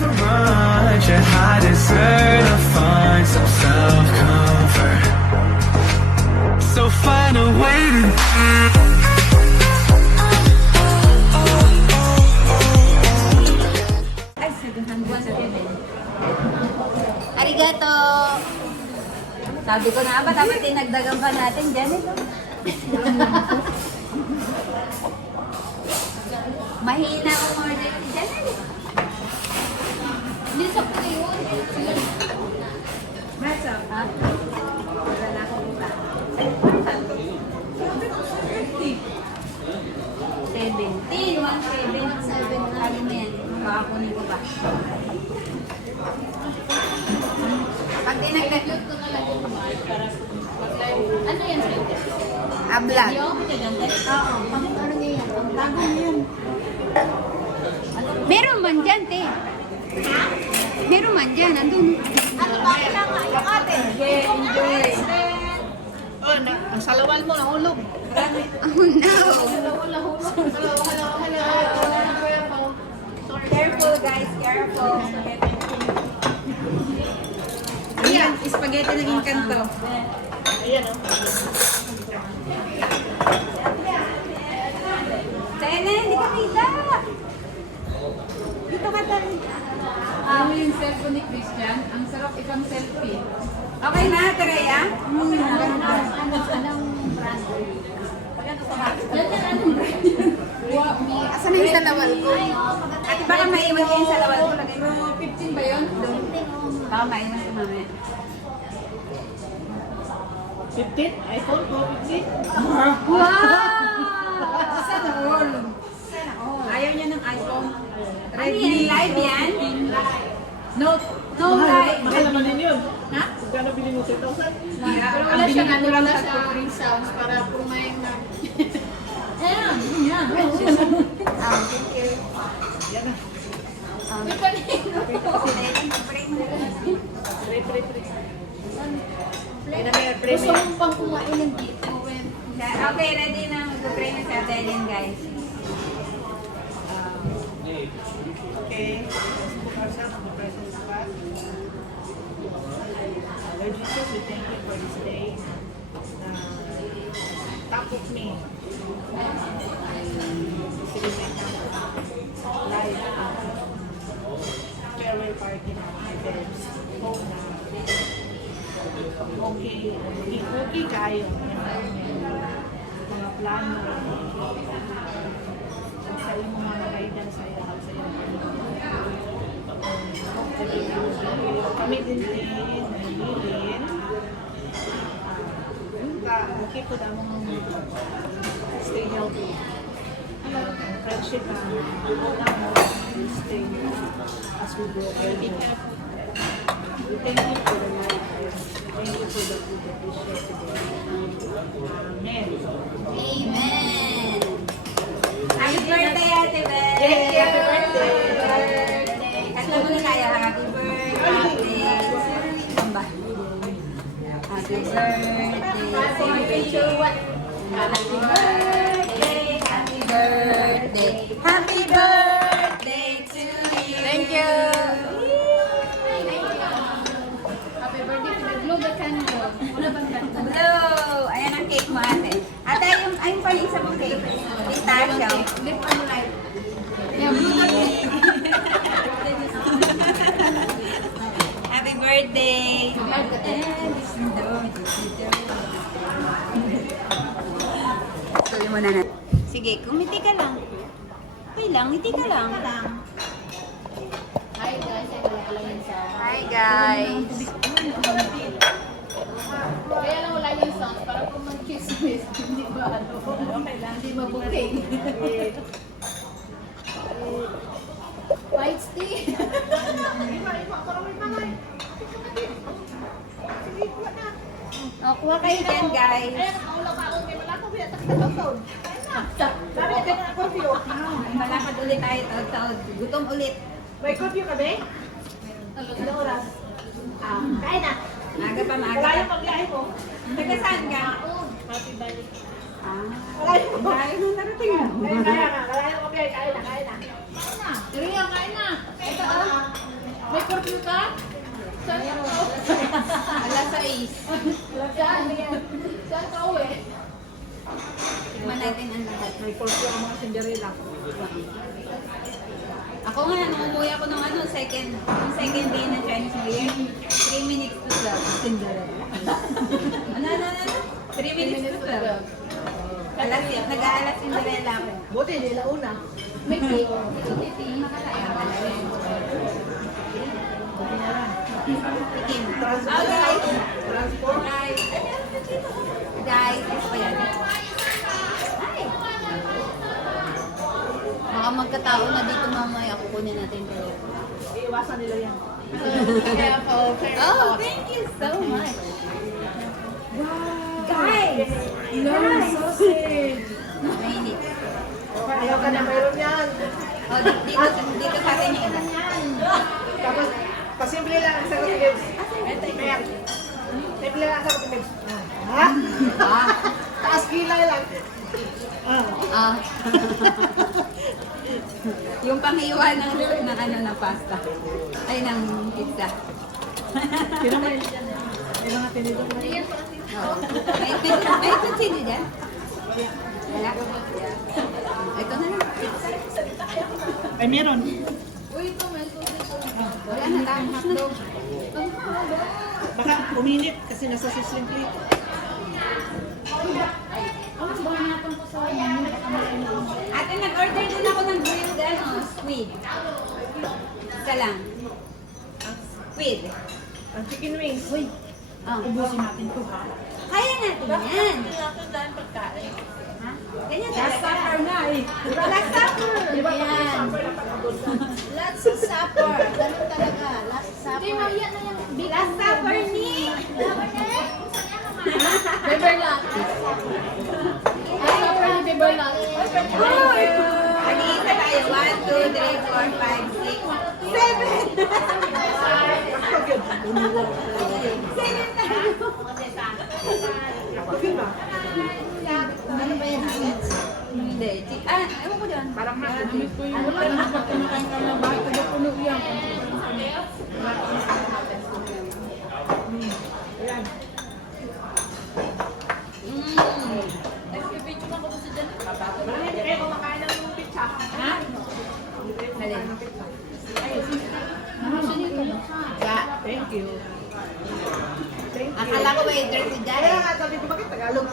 for much, and I deserve to find some self-comfort. So find a way to Arigato! Sabi ko na ba, dapat dinagdagan pa natin dyan ito. Mahina ang order ni Janel. Lisok ko yun. Matcha? Ha? Wala na akong iba. 17. 1.7. Sabi mo yan. Baka kunin ko ba? Pag dinagdagan ko na lang yung ano yan sa'yo? Vlog. Oo. Ano niya yan? Ang vlog niya yan. Meron man dyan, te. Ha? Meron man dyan, andun. Ano ba? Kailangan yung ate. Enjoy. Oh, ang salawal mo, nahulog. Oh no. Careful guys, careful. Ayan, spaghetti naging kanto. Ayan, oh. Tene, hindi ka kita. Dito ka tayo. Ano yung cellphone ni Christian? Ang sarap ipang selfie. Okay na, Terea? Anong brand? Anong brand? Asan na yung salawal ko? Ate, baka maiwan niya yung salawal ko. Lagay mo. 15 ba yun? Baka maiwan ko mamaya. 15? iPhone 15? Wow! Sana all. Ayaw niya ng iPhone. Ano yan? Live yan? Note. No live. Mahal naman din yun. Ha? Magkano bilhin mo 10,000? Pero wala siya ano, wala siya sounds para pumayang na. Ayan, yan. Thank you. Yan na. May panino. Pre. Yan na, may pre. Gusto mong pang kumain ng dito. Okay, ready na. Mag-pray na si Adeline, guys. Okay. Bukasa, mag-present sa pag. Lord Jesus, we thank you for this day. Top of me. Live. Farewell party na. Events. Hope na. Okay kayo. Mga plano. Sa iyong mga guidance sa iyo. Kami din nahihilin. Okay po daw mga stay healthy. Friendship na stay as we grow. Be careful. We thank you for the life. Thank you for the food that we share today. Amen. Amen. Happy birthday, Ate Beth! Thank you. Happy birthday. Kanta mo na tayo. Happy birthday. Samba. Happy birthday. Happy birthday. Happy birthday. Happy birthday to you. Thank you. Happy birthday to the blow the candle. Wala bang candle? Hello! Ayan ang cake mo, ate. Ate, ayun pala yung sabong cake. Pistachio. Lift ano light. Yeah, blow the candle. Happy birthday! Tuloy mo na. Sige, kumiti ka lang. Okay lang, ngiti ka lang. Hi guys, ay wala ka lang yun sa... Hi guys! Kaya lang wala yung sounds para kung mag-chismis, hindi ba ano, okay lang, hindi mabuking. White stick. O, kuha kayo dyan guys. Malakad ulit tayo, taod-taod. Gutom ulit. May coffee ka, be? Ilang oras? Kain na. Maaga pa, maaga Wala pa. yung paglahi mo. Taga saan ka? Happy birthday. Ah, Wala yung dahil nung narating mo. Kaya na. Wala yung paglahi. Kain na. Teriya, kain na. Ito, oh. Alas 6. Saan ka uwi? Tignan natin ang lahat. May portion ang mga Cinderella. Ako nga, nung umuwi ako ng second day ng Chinese New Year, 3 minutes to 12. Cinderella. Ano? 3 minutes to 12. Nag-aalas Cinderella ako. Buti, hindi launa. May cake. Tikim. Transport. Guys. Transport. Guys, ito pa yan. Ay! Baka magkatao na dito mamaya. Kukunin natin ito. Iiwasan nila yan. Careful. Oh, thank you so much. Guys! Sausage! Mainit. Ayaw ka na mayroon yan. Oh, dito sa atin yung iba. Tapos, pasimple lang ang sagot ni Gibbs. Simple lang ang sagot ni Gibbs. Ha? Ah. Taas kilay lang. Ah. Yung panghiwa ng pasta. Ay, ng pizza. Sino may may mga tinidor na yan? Oh. May tutsili dyan? Wala? Ito na lang. Ay, meron. Uy, ito may susi. Wala na, tapos na. Baka uminit kasi nasa sizzling plate. Ate, nag-order din ako ng grilled squid. Isa lang. Squid. Ang chicken wings. Uy, Oh. ubusin natin ito ha. Kaya natin yan. Ha? Ganyan talaga. na eh. Last supper. Yan. Last supper. Ganun talaga. Last supper. Hindi, mamaya na yung big Last supper ni. Beberlat. Last supper ni Beberlat. Mag-iisa tayo. 1, 2, 3, 4, 5, 6, 7. 7 tayo. Pagin ba? Ano ba yan? Hindi. Ewan ko dyan. Parang masa. Ano ba yung pag kumakain ka na bakit nagpuno yan? Ayan. Hindi kayo kumakain ng pizza. Ha? Alin? Thank you. Thank you. Akala ko waiter si Jai. Kaya nga sabi ko, bakit Tagalog?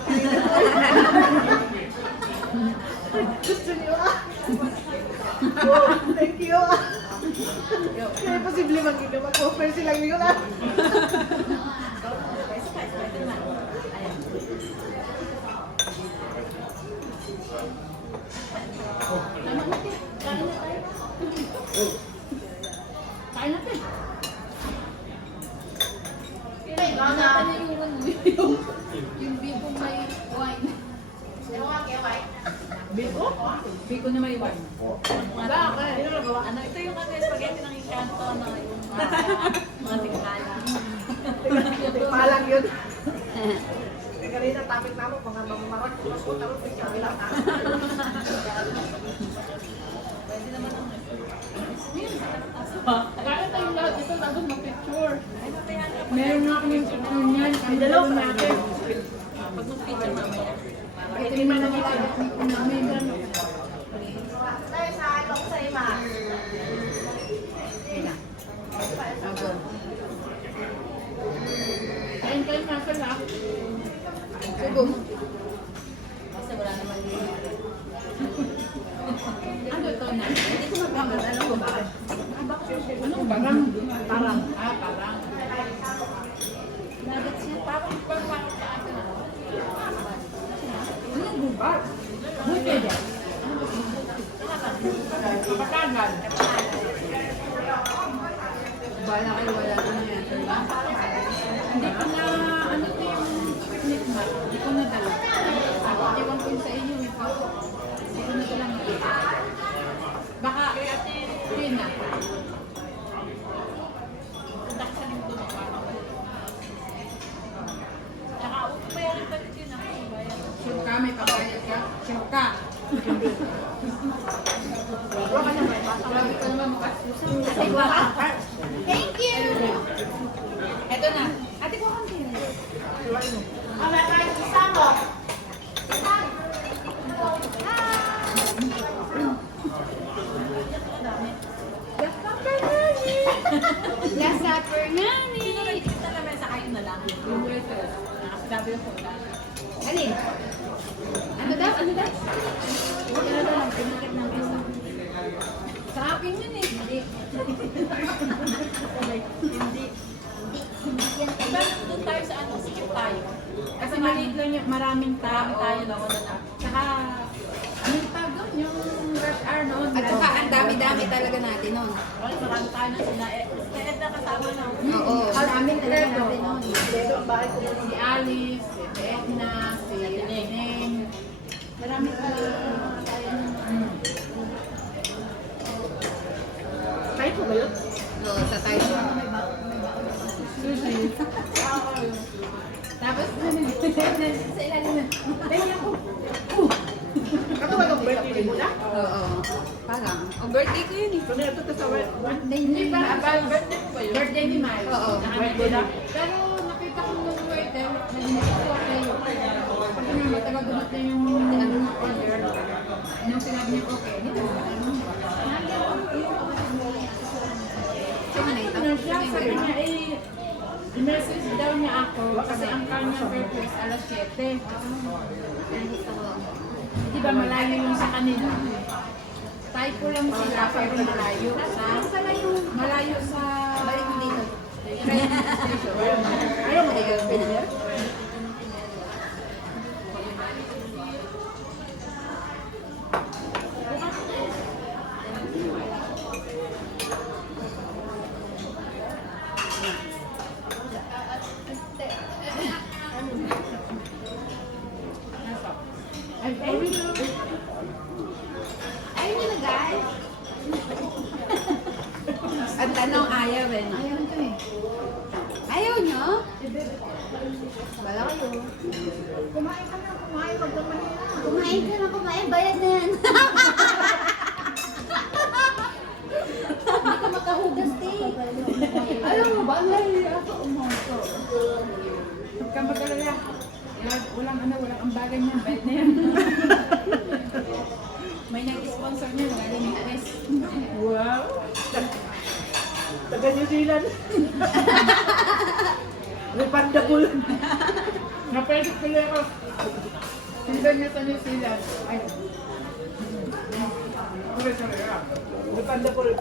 Gusto niyo ah? Oh, thank you ah. Kaya posible mag-inom. Mag-offer sila yun ah. Kain natin. Hanapin yung bibong may wine. Biko? Biko na may wine. Bakit? Ano, ito yung spaghetti ng Encanto na yung mga tingkala. Palang yun. Kanina topic na mo, mga mamamarot. Tarot, sabi lang na. Pwede naman ang Kaya tayong lahat dito, tapos mag-picture. ay, matayan ka. Meron nga kaming picture niyan. Ang dalawa natin. Pag mag-feature mamaya. Ito yung mga nagkakagat namin. Tayo sa alok sa ima. Kain kayo na sila. Subo. Kasi wala naman yung Ano ito na? Hindi ko magkamad. Alam ko ba? Anong barang? Parang. Ah, parang. Nuggets yan. parang sa akin. Anong gubat? Buti dyan. Kapatagan. Bala kayo, wala ko na yan. Hindi ko na, ano ko yung picnic mat. Hindi ko nadala. Iwan ko yun sa inyo. Hindi ko nadala ngayon. Baka, yun na. Punta sa linggo na parang. Tsaka, bayaran pa rin yun ako. Bayaran. Sure ka, may pabayad ka? Sure ka. Grabe ka naman makasusan. Thank you! Last supper nga ni. Sino nagkita naman sa kayo na lang? Yung waiter. Nakakasabi ko na. Alin? Ano daw? Ano daw? Wala na lang. Pinakit ng isa. Sa akin yun eh. Hindi. Hindi. Diba doon tayo sa ano, sikip tayo. Kasi maliit lang yung maraming tao. Tayo lang ako na. Saka, ano yung tawag doon? Yung rush hour noon. At saka ang dami-dami talaga natin nun. Well, marami tayo na sila. Kaya na kasama na. Oo. Ang dami talaga natin noon. Dito ang bahay ko. Si Alice, si Edna, si Neng. Marami talaga tayo noon. Tayo po ba yun? Oo, sa tayo. Sushi. Tapos, sa ilalim na. Ay, ako. Kato ba itong birthday mo na? Oo. Parang. O, birthday ko yun eh. Kung ito to sa Hindi ba? birthday mo ba yun? Birthday ni Miles. Oo. Birthday na? Pero nakita ko nung waiter, nag-inis ko okay. Pag nga matagal dumating yung order, nung sinabi niya okay, dito mo ano. Ano siya, sabi niya i-message daw niya ako kasi ang kanyang birthday is alas 7. Di ba malayo yung sa kanila? Typo lang sila pero malayo malayo sa Balik mo dito. train station. Ayaw mo dito. Ayun yun na guys. Ang tanong, ayaw eh. no? Ayaw nito eh. Ayaw nyo? Wala kayo. Kumain ka na, kumain. Huwag kang mahina. Kumain ka na, kumain. Bayad na yan. Hindi ka makahugas, eh. Alam mo ba, nahiya ako umoto. Huwag kang mag-alala. Walang walang ambagan niyan. Bayad na yan. May nag-sponsor niya, galing ng US. Wow! Taga New Zealand. Refundable. Napwede tuloy ako. Hindi niya sa New Zealand. Ay. Sorry. Refundable.